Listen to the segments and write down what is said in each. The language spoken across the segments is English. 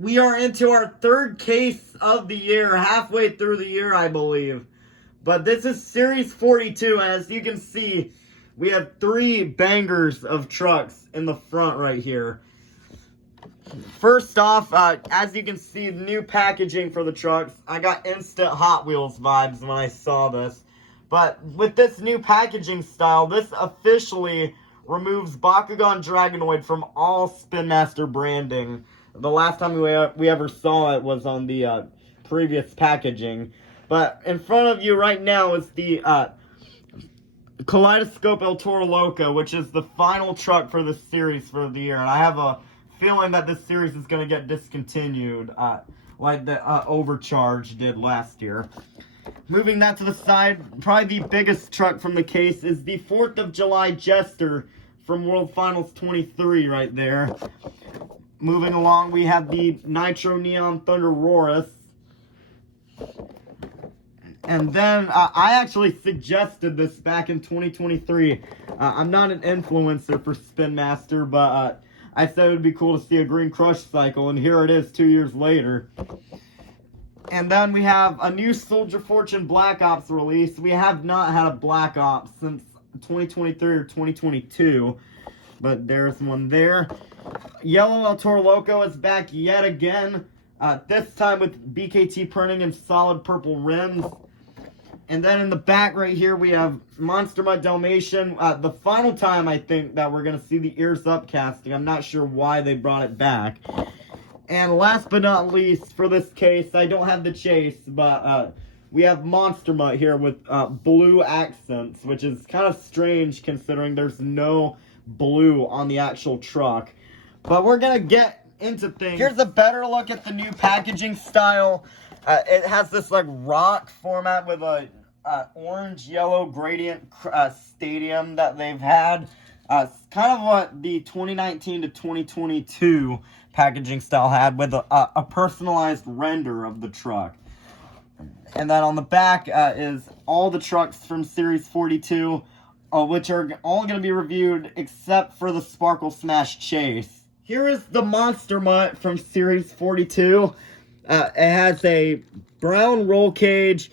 We are into our third case of the year, halfway through the year, I believe. But this is Series 42, and as you can see, we have 3 bangers of trucks in the front right here. First off, as you can see, new packaging for the trucks. I got instant Hot Wheels vibes when I saw this. But with this new packaging style, this officially removes Bakugan Dragonoid from all Spin Master branding. The last time we ever saw it was on the previous packaging. But in front of you right now is the Kaleidoscope El Toro Loco, which is the final truck for this series for the year. And I have a feeling that this series is going to get discontinued, like the Overcharge did last year. Moving that to the side, probably the biggest truck from the case is the 4th of July Jester from World Finals 23 right there. Moving along, we have the Nitro Neon Thunderus. And then, I actually suggested this back in 2023. I'm not an influencer for Spin Master, but I said it would be cool to see a Green Crush cycle, and here it is 2 years later. And then we have a new Soldier Fortune Black Ops release. We have not had a Black Ops since 2023 or 2022, but there's one there. Yellow El Toro Loco is back yet again, this time with BKT printing and solid purple rims. And then in the back right here, we have Monster Mutt Dalmatian. The final time, I think, that we're going to see the ears up casting. I'm not sure why they brought it back. And last but not least, for this case, I don't have the chase, but we have Monster Mutt here with blue accents, which is kind of strange considering there's no blue on the actual truck. But we're going to get into things. Here's a better look at the new packaging style. It has this like rock format with a orange-yellow gradient stadium that they've had. Kind of what the 2019 to 2022 packaging style had, with a personalized render of the truck. And then on the back is all the trucks from Series 42, which are all going to be reviewed except for the Sparkle Smash Chase. Here is the Monster Mutt from Series 42. It has a brown roll cage,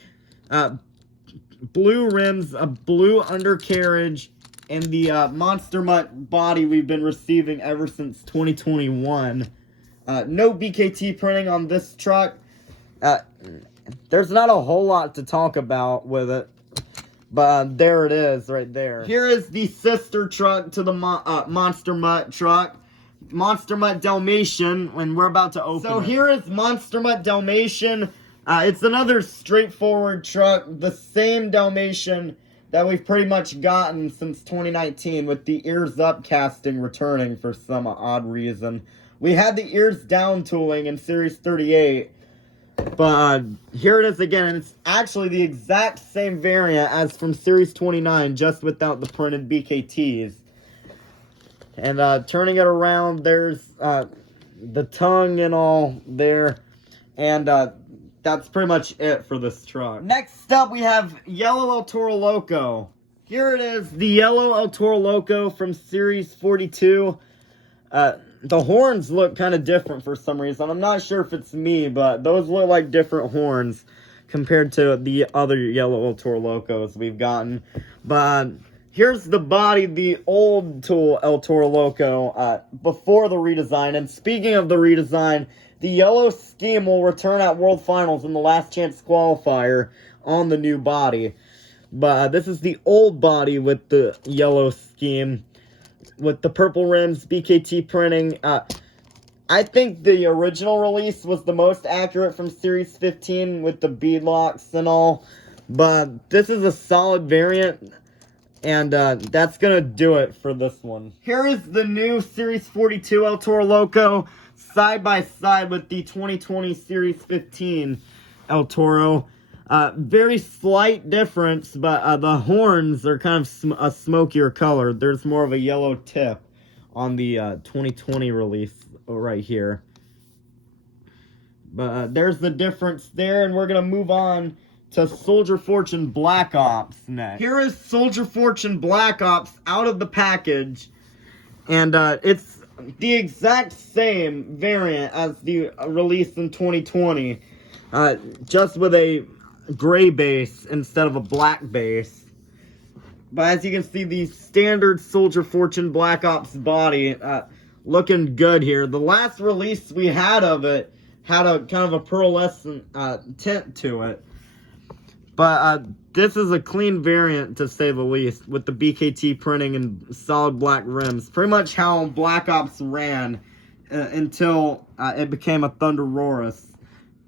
blue rims, a blue undercarriage, and the Monster Mutt body we've been receiving ever since 2021. No BKT printing on this truck. There's not a whole lot to talk about with it, but there it is right there. Here is the sister truck to the Monster Mutt truck. Monster Mutt Dalmatian, and we're about to open it. So here is Monster Mutt Dalmatian. It's another straightforward truck, the same Dalmatian that we've pretty much gotten since 2019, with the ears up casting returning for some odd reason. We had the ears down tooling in Series 38, but here it is again, and it's actually the exact same variant as from Series 29, just without the printed BKTs. And turning it around, there's the tongue and all there, and that's pretty much it for this truck. Next up, we have Yellow El Toro Loco. Here it is, the Yellow El Toro Loco from Series 42. The horns look kind of different for some reason. I'm not sure if it's me, but those look like different horns compared to the other Yellow El Toro Locos we've gotten. But here's the body, the old tool El Toro Loco, before the redesign. And speaking of the redesign, the yellow scheme will return at World Finals in the last chance qualifier on the new body. But this is the old body with the yellow scheme, with the purple rims, BKT printing. I think the original release was the most accurate from Series 15 with the bead locks and all. But this is a solid variant. And that's going to do it for this one. Here is the new Series 42 El Toro Loco, side by side with the 2020 Series 15 El Toro. Very slight difference, but the horns are kind of a smokier color. There's more of a yellow tip on the 2020 release right here. But there's the difference there, and we're going to move on to Soldier Fortune Black Ops next. Here is Soldier Fortune Black Ops out of the package, and it's the exact same variant as the release in 2020, just with a gray base instead of a black base. But as you can see, the standard Soldier Fortune Black Ops body looking good here. The last release we had of it had a kind of a pearlescent tint to it. But this is a clean variant, to say the least, with the BKT printing and solid black rims. Pretty much how Black Ops ran until it became a Thunderus.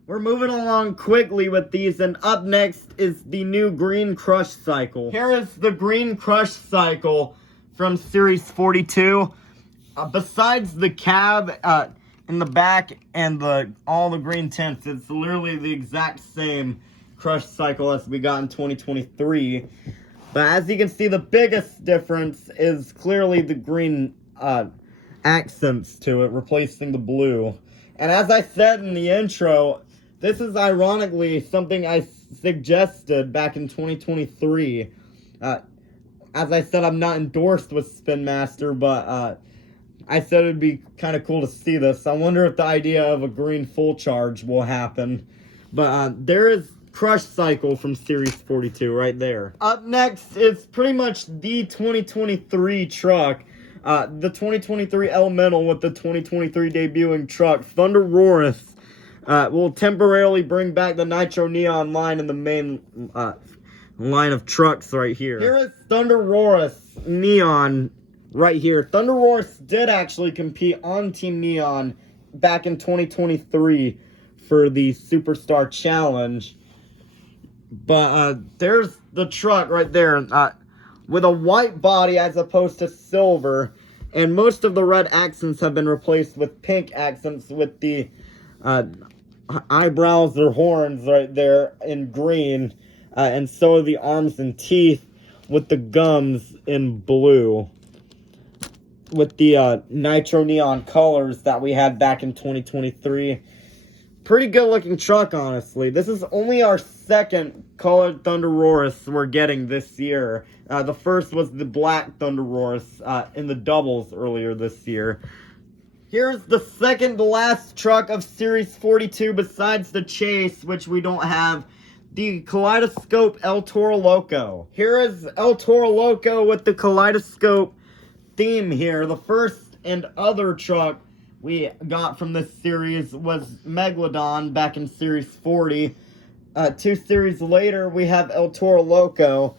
We're moving along quickly with these, and up next is the new Green Crush Cycle. Here is the Green Crush Cycle from Series 42. Besides the cab in the back and all the green tints, it's literally the exact same Crush Cycle as we got in 2023. But as you can see, the biggest difference is clearly the green accents to it, replacing the blue. And as I said in the intro, this is ironically something I suggested back in 2023. As I said, I'm not endorsed with Spin Master, but I said it'd be kind of cool to see this. I wonder if the idea of a green full charge will happen. But there is Crush Cycle from Series 42 right there. Up next is pretty much the 2023 truck. The 2023 Elemental with the 2023 debuting truck, Thunderus. Will temporarily bring back the Nitro Neon line in the main line of trucks right here. Here is Thunderus Neon right here. Thunderus did actually compete on Team Neon back in 2023 for the Superstar Challenge. But there's the truck right there with a white body as opposed to silver. And most of the red accents have been replaced with pink accents with the eyebrows or horns right there in green, and so are the arms and teeth with the gums in blue, with the Nitro Neon colors that we had back in 2023. Pretty good looking truck, honestly. This is only our second colored Thunderus we're getting this year. The first was the black Thunderus in the doubles earlier this year. Here's the second to last truck of Series 42 besides the Chase, which we don't have, the Kaleidoscope El Toro Loco. Here is El Toro Loco with the Kaleidoscope theme here. The first and other truck we got from this series was Megalodon back in Series 40. 2 series later, we have El Toro Loco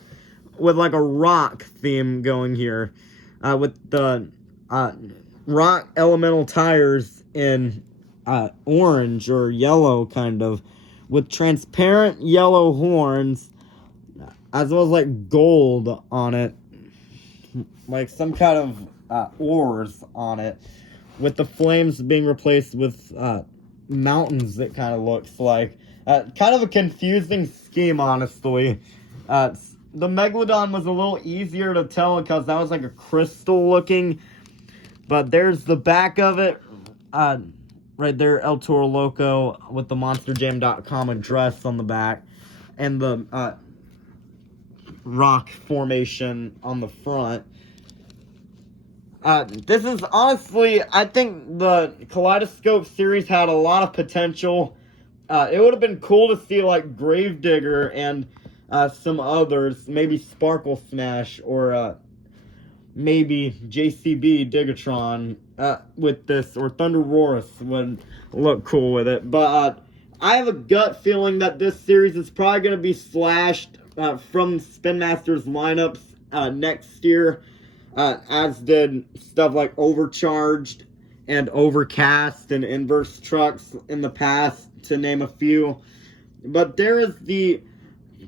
with like a rock theme going here, with the rock elemental tires in orange or yellow, kind of, with transparent yellow horns, as well as like gold on it, like some kind of ores on it, with the flames being replaced with mountains, it kind of looks like. Kind of a confusing scheme, honestly. The Megalodon was a little easier to tell because that was like a crystal looking. But there's the back of it, right there, El Toro Loco with the MonsterJam.com address on the back, and the rock formation on the front. This is honestly, I think the Kaleidoscope series had a lot of potential. It would have been cool to see like Gravedigger and some others, maybe Sparkle Smash or maybe JCB Digatron with this, or Thunderus would look cool with it. But I have a gut feeling that this series is probably going to be slashed from Spin Master's lineups next year, as did stuff like Overcharged and Overcast and Inverse Trucks in the past, to name a few. But there is the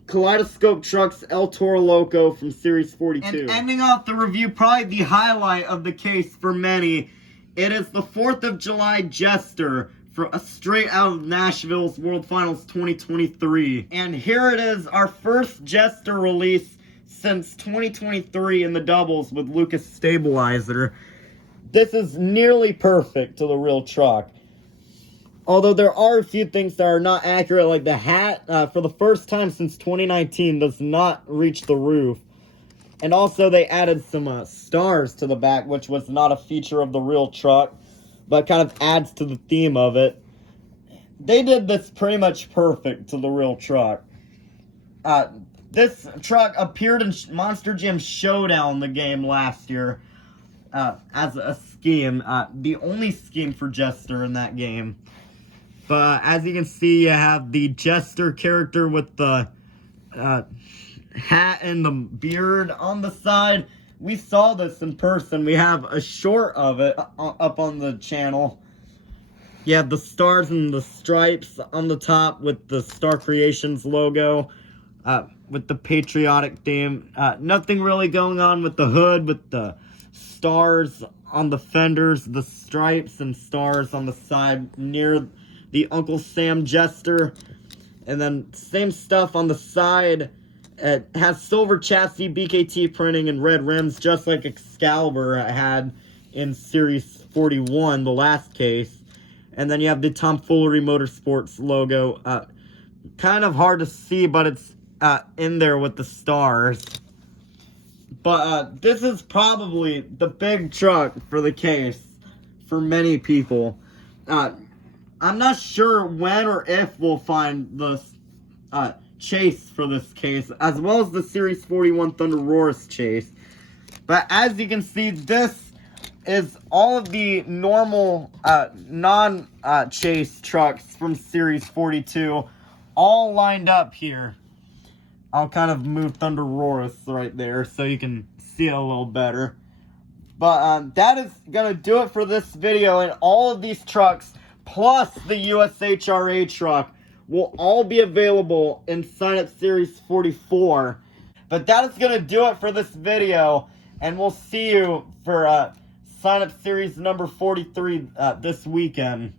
Kaleidoscope Trucks El Toro Loco from Series 42. And ending off the review, probably the highlight of the case for many, it is the 4th of July Jester, for straight out of Nashville's World Finals 2023. And here it is, our first Jester release since 2023 in the doubles with Lucas Stabilizer. This is nearly perfect to the real truck. Although there are a few things that are not accurate, like the hat, for the first time since 2019, does not reach the roof. And also they added some stars to the back, which was not a feature of the real truck, but kind of adds to the theme of it. They did this pretty much perfect to the real truck. This truck appeared in Monster Jam Showdown, the game last year, as a scheme. The only scheme for Jester in that game. But as you can see, you have the Jester character with the hat and the beard on the side. We saw this in person. We have a short of it up on the channel. You have the stars and the stripes on the top with the Star Creations logo, with the patriotic theme. Nothing really going on with the hood, with the stars on the fenders, the stripes and stars on the side near the Uncle Sam Jester. And then same stuff on the side. It has silver chassis, BKT printing, and red rims, just like Excalibur had in Series 41, the last case. And then you have the Tomfoolery Motorsports logo. Kind of hard to see, but it's in there with the stars. But this is probably the big truck for the case for many people. I'm not sure when or if we'll find the chase for this case, as well as the Series 41 Thunderus chase. But as you can see, this is all of the normal non-chase trucks from Series 42 all lined up here. I'll kind of move Thunderus right there so you can see it a little better. But that is going to do it for this video, and all of these trucks, plus the USHRA truck, will all be available in Sign Up Series 44. But that is going to do it for this video, and we'll see you for Sign Up Series number 43 this weekend.